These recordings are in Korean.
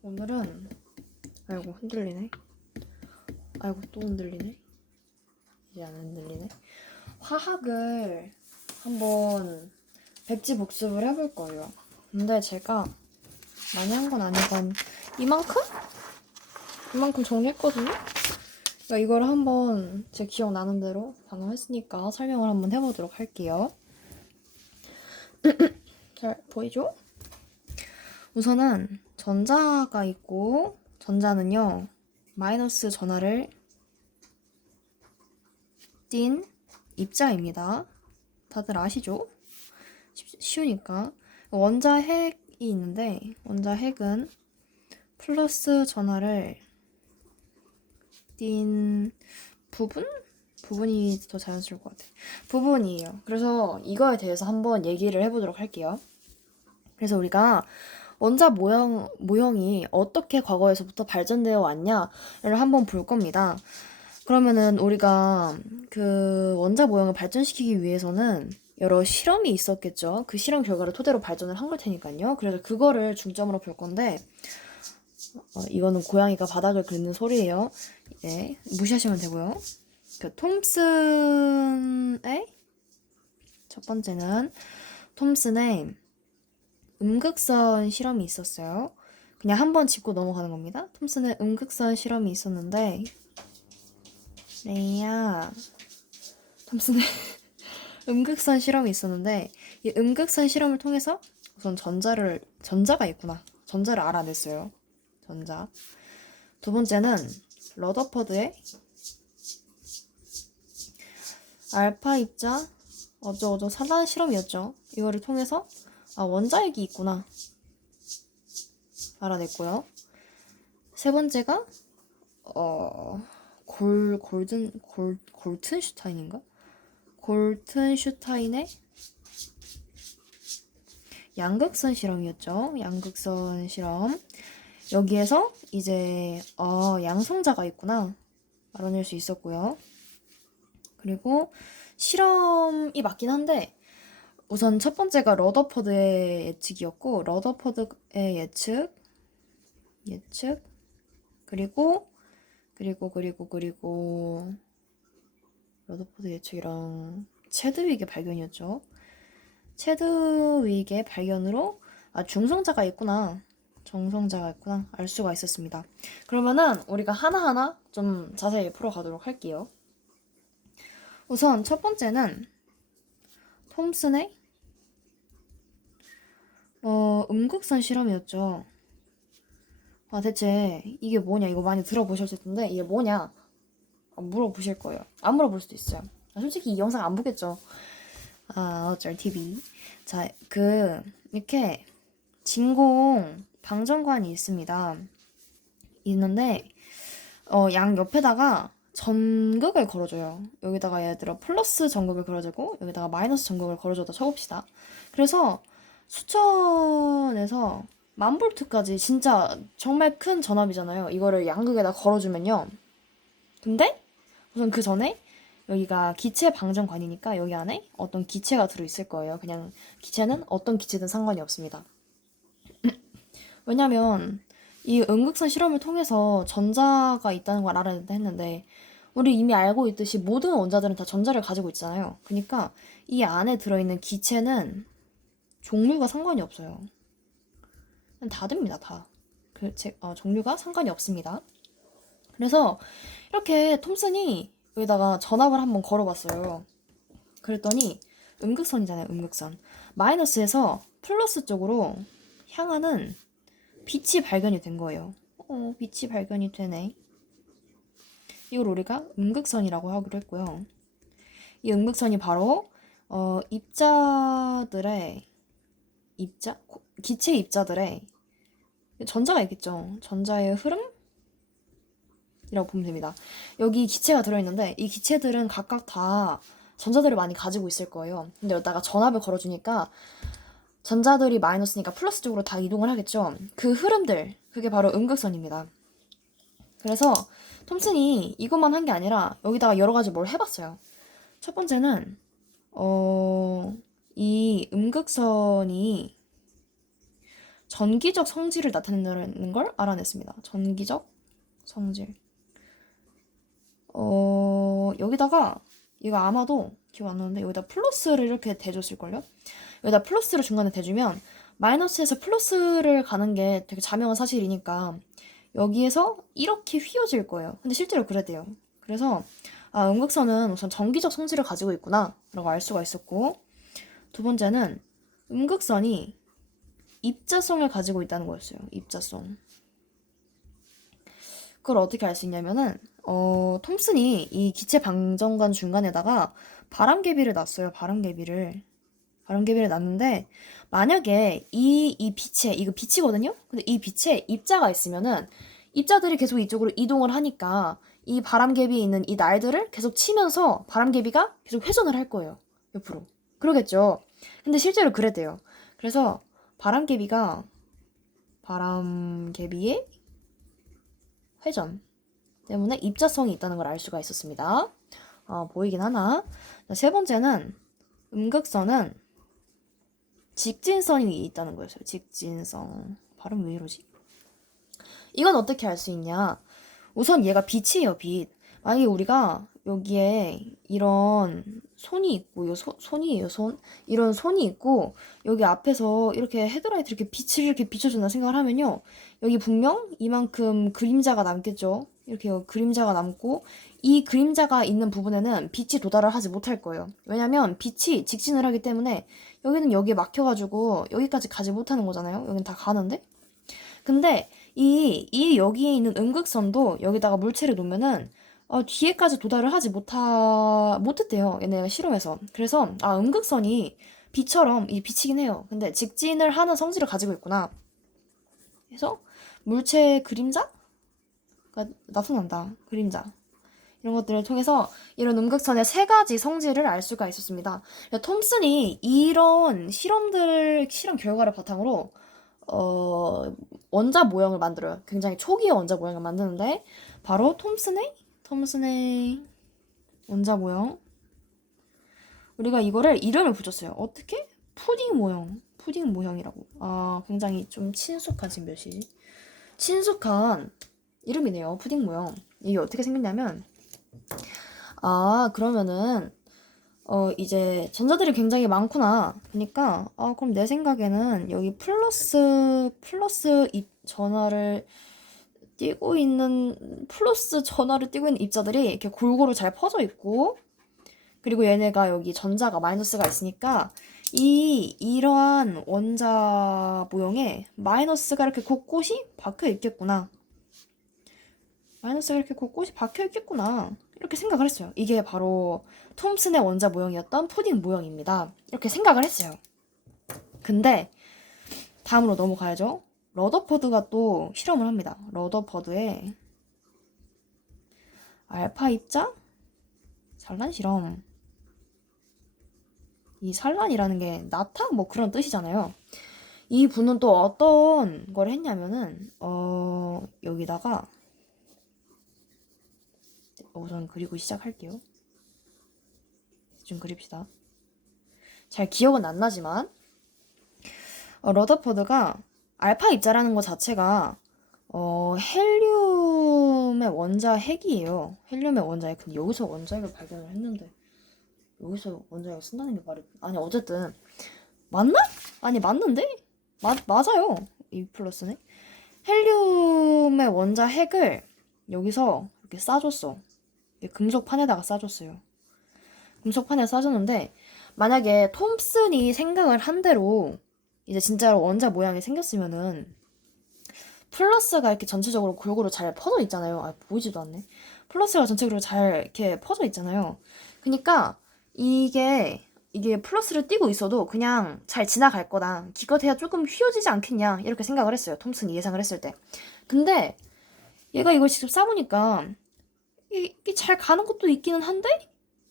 오늘은 아이고 흔들리네. 아이고 또 흔들리네. 이제 안 흔들리네. 화학을 한번 백지복습을 해볼 거예요. 근데 제가 많이 한 건 아니건 이만큼 정리했거든요. 그러니까 이걸 한번 제 기억나는 대로 방금 했으니까 설명을 한번 해보도록 할게요. 잘 보이죠? 우선은 전자가 있고, 전자는요 마이너스 전하를 띤 입자입니다. 다들 아시죠? 쉬우니까. 원자핵이 있는데 원자핵은 플러스 전하를 띤 부분이 더 자연스러울 것 같아요. 부분이에요. 그래서 이거에 대해서 한번 얘기를 해보도록 할게요. 그래서 우리가 원자 모형이 어떻게 과거에서부터 발전되어 왔냐를 한번 볼 겁니다. 그러면은 우리가 그 원자 모형을 발전시키기 위해서는 여러 실험이 있었겠죠. 그 실험 결과를 토대로 발전을 한 걸 테니까요. 그래서 그거를 중점으로 볼 건데, 이거는 고양이가 바닥을 긁는 소리예요. 네, 무시하시면 되고요. 그 톰슨의 첫 번째는 톰슨의 음극선 실험이 있었어요. 그냥 한번 짚고 넘어가는 겁니다. 톰슨의 음극선 실험이 있었는데, 레이야, 톰슨의 음극선 실험이 있었는데, 이 음극선 실험을 통해서 우선 전자가 있구나. 전자를 알아냈어요. 전자. 두 번째는 러더퍼드의 알파 입자 어쩌고저쩌고 산란 실험이었죠. 이거를 통해서 원자핵이 있구나 알아냈고요. 세 번째가 골튼슈타인인가? 골튼슈타인의 양극선 실험이었죠. 양극선 실험. 여기에서 이제 양성자가 있구나 알아낼 수 있었고요. 그리고 실험이 맞긴 한데 우선 첫 번째가 러더퍼드의 예측이었고, 러더퍼드의 예측 그리고 러더퍼드 예측이랑 체드윅의 발견이었죠. 체드윅의 발견으로 중성자가 있구나, 정성자가 있구나 알 수가 있었습니다. 그러면은 우리가 하나하나 좀 자세히 풀어가도록 할게요. 우선 첫 번째는 톰슨의 음극선 실험이었죠. 대체 이게 뭐냐, 이거 많이 들어보셨을 텐데 이게 뭐냐 물어보실 거예요. 안 물어볼 수도 있어요. 솔직히 이 영상 안 보겠죠. 어쩔 TV. 자, 이렇게 진공 방전관이 있는데 양 옆에다가 전극을 걸어줘요. 여기다가 예를 들어 플러스 전극을 걸어주고 여기다가 마이너스 전극을 걸어줘도 쳐봅시다. 그래서 수천에서 만 볼트까지 진짜 정말 큰 전압이잖아요. 이거를 양극에다 걸어주면요. 근데 우선 그 전에 여기가 기체 방전관이니까 여기 안에 어떤 기체가 들어있을 거예요. 그냥 기체는 어떤 기체든 상관이 없습니다. 왜냐면 이 음극선 실험을 통해서 전자가 있다는 걸 알아낸다 했는데 우리 이미 알고 있듯이 모든 원자들은 다 전자를 가지고 있잖아요. 그러니까 이 안에 들어있는 기체는 종류가 상관이 없어요. 다 됩니다, 다. 종류가 상관이 없습니다. 그래서 이렇게 톰슨이 여기다가 전압을 한번 걸어봤어요. 그랬더니 음극선이잖아요, 음극선. 마이너스에서 플러스 쪽으로 향하는 빛이 발견이 된 거예요. 빛이 발견이 되네. 이걸 우리가 음극선이라고 하기로 했고요. 이 음극선이 바로 기체 입자들의 전자가 있겠죠. 전자의 흐름이라고 보면 됩니다. 여기 기체가 들어있는데 이 기체들은 각각 다 전자들을 많이 가지고 있을 거예요. 근데 여기다가 전압을 걸어주니까 전자들이 마이너스니까 플러스 쪽으로 다 이동을 하겠죠. 그 흐름들, 그게 바로 음극선입니다. 그래서 톰슨이 이것만 한 게 아니라 여기다가 여러 가지 뭘 해봤어요. 첫 번째는 이 음극선이 전기적 성질을 나타낸다는 걸 알아냈습니다. 전기적 성질. 여기다가 이거 아마도 기억 안 나는데 여기다 플러스를 이렇게 대줬을걸요? 여기다 플러스를 중간에 대주면 마이너스에서 플러스를 가는 게 되게 자명한 사실이니까 여기에서 이렇게 휘어질 거예요. 근데 실제로 그랬대요. 그래서 음극선은 우선 전기적 성질을 가지고 있구나 라고 알 수가 있었고, 두 번째는 음극선이 입자성을 가지고 있다는 거였어요. 입자성. 그걸 어떻게 알 수 있냐면은 톰슨이 이 기체 방정관 중간에다가 바람개비를 놨어요. 바람개비를 놨는데, 만약에 이 빛에, 이거 빛이거든요? 근데 이 빛에 입자가 있으면은 입자들이 계속 이쪽으로 이동을 하니까 이 바람개비에 있는 이 날들을 계속 치면서 바람개비가 계속 회전을 할 거예요. 옆으로. 그러겠죠. 근데 실제로 그랬대요. 그래서 바람개비의 회전 때문에 입자성이 있다는 걸 알 수가 있었습니다. 보이긴 하나. 세 번째는 음극선은 직진선이 있다는 거였어요. 직진성. 발음 왜 이러지? 이건 어떻게 알 수 있냐? 우선 얘가 빛이에요, 빛. 만약에 우리가 여기에 이런 손이 있고, 손이에요, 손. 이런 손이 있고, 여기 앞에서 이렇게 헤드라이트 이렇게 빛을 이렇게 비춰준다 생각을 하면요. 여기 분명 이만큼 그림자가 남겠죠. 이렇게 그림자가 남고, 이 그림자가 있는 부분에는 빛이 도달을 하지 못할 거예요. 왜냐면 빛이 직진을 하기 때문에 여기는 여기에 막혀가지고 여기까지 가지 못하는 거잖아요. 여긴 다 가는데? 근데 이 여기에 있는 음극선도 여기다가 물체를 놓으면은 뒤에까지 도달을 하지 못했대요. 얘네가 실험해서. 그래서 음극선이 빛처럼 이 빛이긴 해요. 근데 직진을 하는 성질을 가지고 있구나. 그래서 물체 그림자가 나타난다. 그림자. 이런 것들을 통해서 이런 음극선의 세 가지 성질을 알 수가 있었습니다. 톰슨이 이런 실험 결과를 바탕으로 원자 모형을 만들어요. 굉장히 초기의 원자 모형을 만드는데 바로 톰슨의 원자 모형. 우리가 이거를 이름을 붙였어요. 어떻게? 푸딩 모형이라고. 굉장히 좀 친숙한 지금 몇 시지? 친숙한 이름이네요. 푸딩 모형. 이게 어떻게 생겼냐면 그러면은 이제 전자들이 굉장히 많구나. 그러니까 그럼 내 생각에는 여기 플러스 전하를 띄고 있는 입자들이 이렇게 골고루 잘 퍼져 있고, 그리고 얘네가 여기 전자가 마이너스가 있으니까 이러한 원자 모형에 마이너스가 이렇게 곳곳이 박혀 있겠구나. 이렇게 생각을 했어요. 이게 바로 톰슨의 원자 모형이었던 푸딩 모형입니다. 이렇게 생각을 했어요. 근데 다음으로 넘어가야죠. 러더퍼드가 또 실험을 합니다. 러더퍼드의 알파 입자 산란 실험. 이 산란이라는 게 나타? 뭐 그런 뜻이잖아요. 이 분은 또 어떤 걸 했냐면은 여기다가 우선 그리고 시작할게요. 좀 그립시다. 잘 기억은 안 나지만 러더퍼드가 알파 입자라는 것 자체가 헬륨의 원자 핵이에요. 헬륨의 원자 핵. 근데 여기서 원자핵을 발견을 했는데 여기서 원자핵을 쓴다는 게 어쨌든 맞나? 아니 맞는데? 맞아요. 이 플러스네. 헬륨의 원자 핵을 여기서 이렇게 싸줬어. 금속판에다가 싸줬어요. 금속판에 싸줬는데 만약에 톰슨이 생각을 한 대로 이제 진짜로 원자 모양이 생겼으면은 플러스가 이렇게 전체적으로 골고루 잘 퍼져 있잖아요. 보이지도 않네. 플러스가 전체적으로 잘 이렇게 퍼져 있잖아요. 그러니까 이게 플러스를 띄고 있어도 그냥 잘 지나갈 거다. 기껏해야 조금 휘어지지 않겠냐. 이렇게 생각을 했어요. 톰슨이 예상을 했을 때. 근데 얘가 이걸 직접 싸보니까 이게 잘 가는 것도 있기는 한데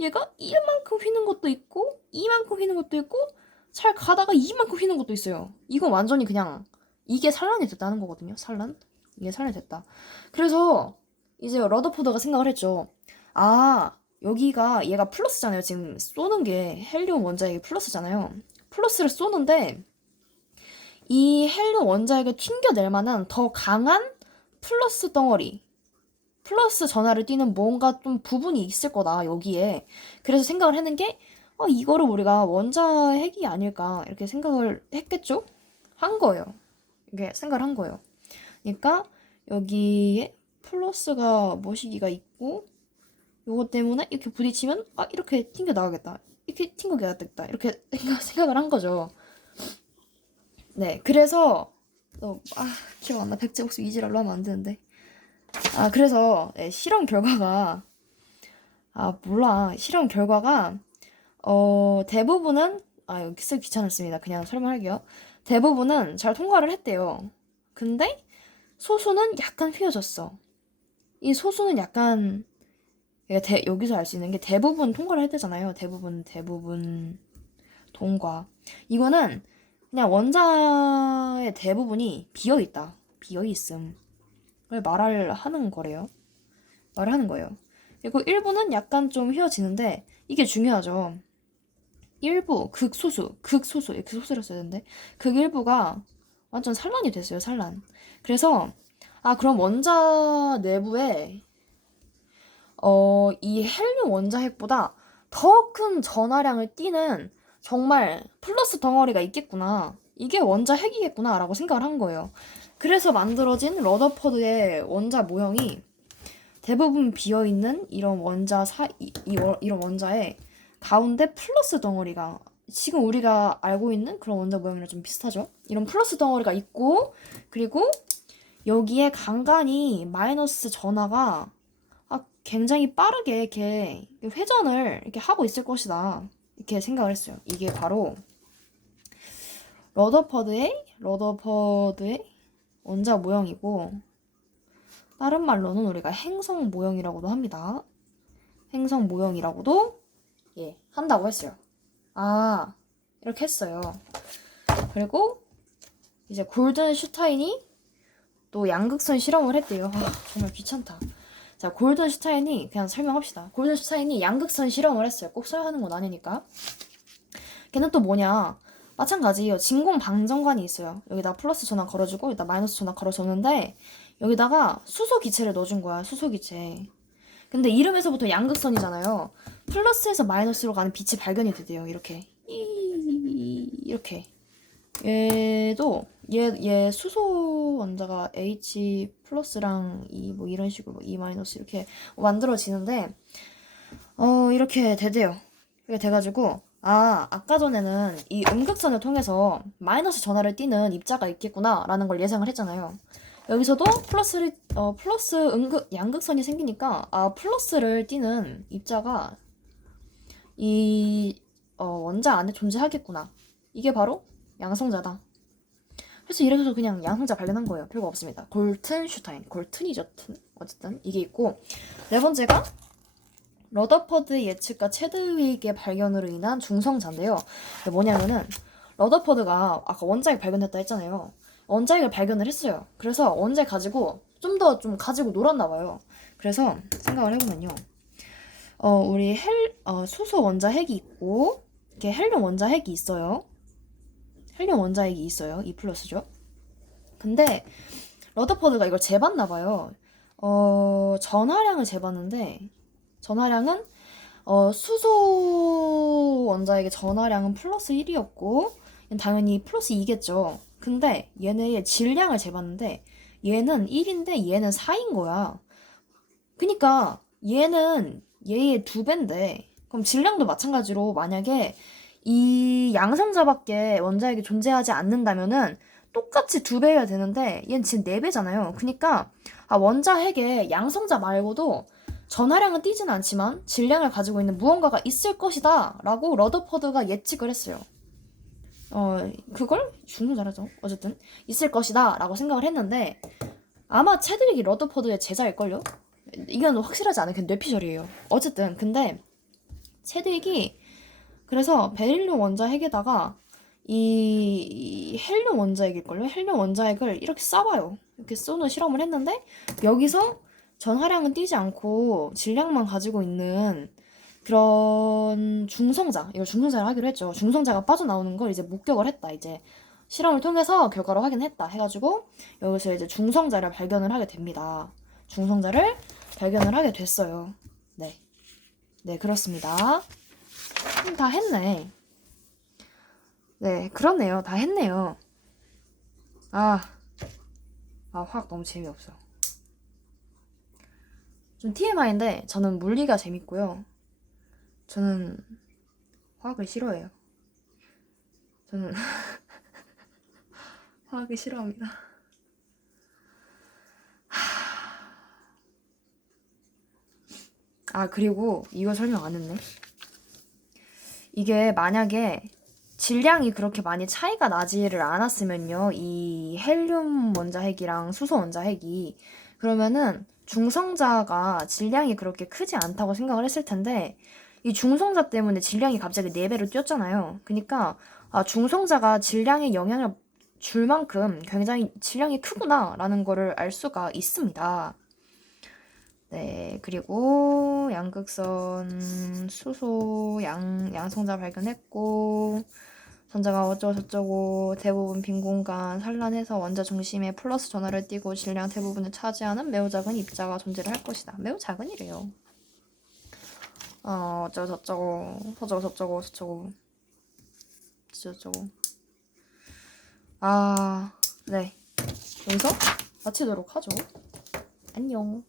얘가 이만큼 휘는 것도 있고 이만큼 휘는 것도 있고 잘 가다가 이만큼 휘는 것도 있어요. 이건 완전히 그냥 이게 산란이 됐다는 거거든요. 이게 산란이 됐다. 그래서 이제 러더포드가 생각을 했죠. 여기가 얘가 플러스잖아요. 지금 쏘는 게 헬륨 원자핵이 플러스잖아요. 플러스를 쏘는데 이 헬륨 원자핵을 튕겨낼 만한 더 강한 플러스 덩어리, 플러스 전하를 띠는 뭔가 좀 부분이 있을 거다, 여기에. 그래서 생각을 했는 게, 이거를 우리가 원자핵이 아닐까, 이렇게 생각을 했겠죠? 한 거예요. 이게 생각을 한 거예요. 그러니까, 여기에 플러스가 모시기가 있고, 요거 때문에 이렇게 부딪히면, 이렇게 튕겨 나가겠다. 이렇게 튕겨 나가겠다. 이렇게 생각을 한 거죠. 네, 그래서, 기억 안 나. 백제복수 이지랄로 하면 안 되는데. 그래서, 네, 실험 결과가, 몰라. 실험 결과가, 대부분은, 여기 쓰기 귀찮았습니다. 그냥 설명할게요. 대부분은 잘 통과를 했대요. 근데, 소수는 약간 휘어졌어. 이 소수는 약간, 여기서 알 수 있는 게 대부분 통과를 했대잖아요. 대부분 통과. 이거는 그냥 원자의 대부분이 비어있다. 비어있음. 을 말을 하는 거래요. 말을 하는 거예요. 그리고 일부는 약간 좀 휘어지는데 이게 중요하죠. 일부, 이렇게 소수를 써야 되는데 극일부가 완전 산란이 됐어요. 산란. 그래서 그럼 원자 내부에 이 헬륨 원자핵보다 더 큰 전하량을 띠는 정말 플러스 덩어리가 있겠구나. 이게 원자핵이겠구나 라고 생각을 한 거예요. 그래서 만들어진 러더퍼드의 원자 모형이 대부분 비어있는 이런 이런 원자의 가운데 플러스 덩어리가 지금 우리가 알고 있는 그런 원자 모형이랑 좀 비슷하죠? 이런 플러스 덩어리가 있고 그리고 여기에 간간히 마이너스 전하가 굉장히 빠르게 이렇게 회전을 이렇게 하고 있을 것이다. 이렇게 생각을 했어요. 이게 바로 러더퍼드의 원자 모형이고 다른 말로는 우리가 행성 모형이라고도 합니다. 행성 모형이라고도 한다고 했어요. 이렇게 했어요. 그리고 이제 골든슈타인이 또 양극선 실험을 했대요. 정말 귀찮다. 자, 골든슈타인이 그냥 설명합시다. 골든슈타인이 양극선 실험을 했어요. 꼭 써야 하는 건 아니니까. 걔는 또 뭐냐? 마찬가지예요. 진공 방정관이 있어요. 여기다 플러스 전압 걸어주고 여기다 마이너스 전압 걸어줬는데 여기다가 수소 기체를 넣어준 거야. 수소 기체. 근데 이름에서부터 양극선이잖아요. 플러스에서 마이너스로 가는 빛이 발견이 되대요. 이렇게. 이렇게. 얘도 얘 수소 원자가 H 플러스랑 E 뭐 이런 식으로 E 마이너스 이렇게 만들어지는데 이렇게 되대요. 이렇게 돼가지고 아까 전에는 이 음극선을 통해서 마이너스 전하를 띠는 입자가 있겠구나라는 걸 예상을 했잖아요. 여기서도 양극선이 생기니까 플러스를 띠는 입자가 이 원자 안에 존재하겠구나. 이게 바로 양성자다. 그래서 이래서 그냥 양성자 발견한 거예요. 별거 없습니다. 골튼이죠. 어쨌든 이게 있고 네 번째가 러더퍼드의 예측과 체드윅의 발견으로 인한 중성자인데요. 뭐냐면은 러더퍼드가 아까 원자핵 발견했다 했잖아요. 원자핵을 발견을 했어요. 그래서 원자핵 가지고 좀 더 가지고 놀았나 봐요. 그래서 생각을 해보면요. 우리 수소 원자핵이 있고 이렇게 헬륨 원자핵이 있어요. 헬륨 원자핵이 있어요. E 플러스죠. 근데 러더퍼드가 이걸 재봤나 봐요. 전하량을 재봤는데 전하량은 수소 원자핵의 전하량은 플러스 1이었고 당연히 플러스 2겠죠. 근데 얘네의 질량을 재봤는데 얘는 1인데 얘는 4인 거야. 그니까 얘는 얘의 2배인데 그럼 질량도 마찬가지로 만약에 이 양성자밖에 원자핵이 존재하지 않는다면은 똑같이 2배여야 되는데 얘는 지금 4배잖아요. 그니까 원자핵에 양성자 말고도 전하량은 띄진 않지만 질량을 가지고 있는 무언가가 있을 것이다 라고 러더퍼드가 예측을 했어요. 그걸 중성자라죠. 어쨌든 있을 것이다 라고 생각을 했는데 아마 체드윅이 러더퍼드의 제자일걸요? 이건 확실하지 않은 그냥 뇌피셜이에요. 어쨌든 근데 체드윅이 그래서 베릴륨 원자핵에다가 이 헬륨 원자핵일걸요? 헬륨 원자핵을 이렇게 쏴봐요. 이렇게 쏘는 실험을 했는데 여기서 전하량은 띄지 않고 질량만 가지고 있는 그런 중성자, 이걸 중성자를 하기로 했죠. 중성자가 빠져나오는 걸 이제 목격을 했다. 이제 실험을 통해서 결과를 확인했다 해가지고 여기서 이제 중성자를 발견을 하게 됩니다. 중성자를 발견을 하게 됐어요. 네. 네, 그렇습니다. 다 했네. 네, 그렇네요. 다 했네요. 화학 너무 재미없어. 좀 TMI인데 저는 물리가 재밌고요. 저는 화학을 싫어해요. 저는 화학을 싫어합니다. 그리고 이거 설명 안 했네. 이게 만약에 질량이 그렇게 많이 차이가 나지를 않았으면요, 이 헬륨 원자핵이랑 수소 원자핵이, 그러면은 중성자가 질량이 그렇게 크지 않다고 생각을 했을 텐데, 이 중성자 때문에 질량이 갑자기 4배로 뛰었잖아요. 그러니까 중성자가 질량에 영향을 줄 만큼 굉장히 질량이 크구나라는 거를 알 수가 있습니다. 네, 그리고 양극선 수소 양성자 발견했고, 전자가 어쩌고 저쩌고 대부분 빈 공간 산란해서 원자 중심에 플러스 전하를 띠고 질량 대부분을 차지하는 매우 작은 입자가 존재를 할 것이다. 매우 작은이래요. 어쩌고 저쩌고 저쩌고 저쩌고 저쩌고 저쩌고. 네, 여기서 마치도록 하죠. 안녕.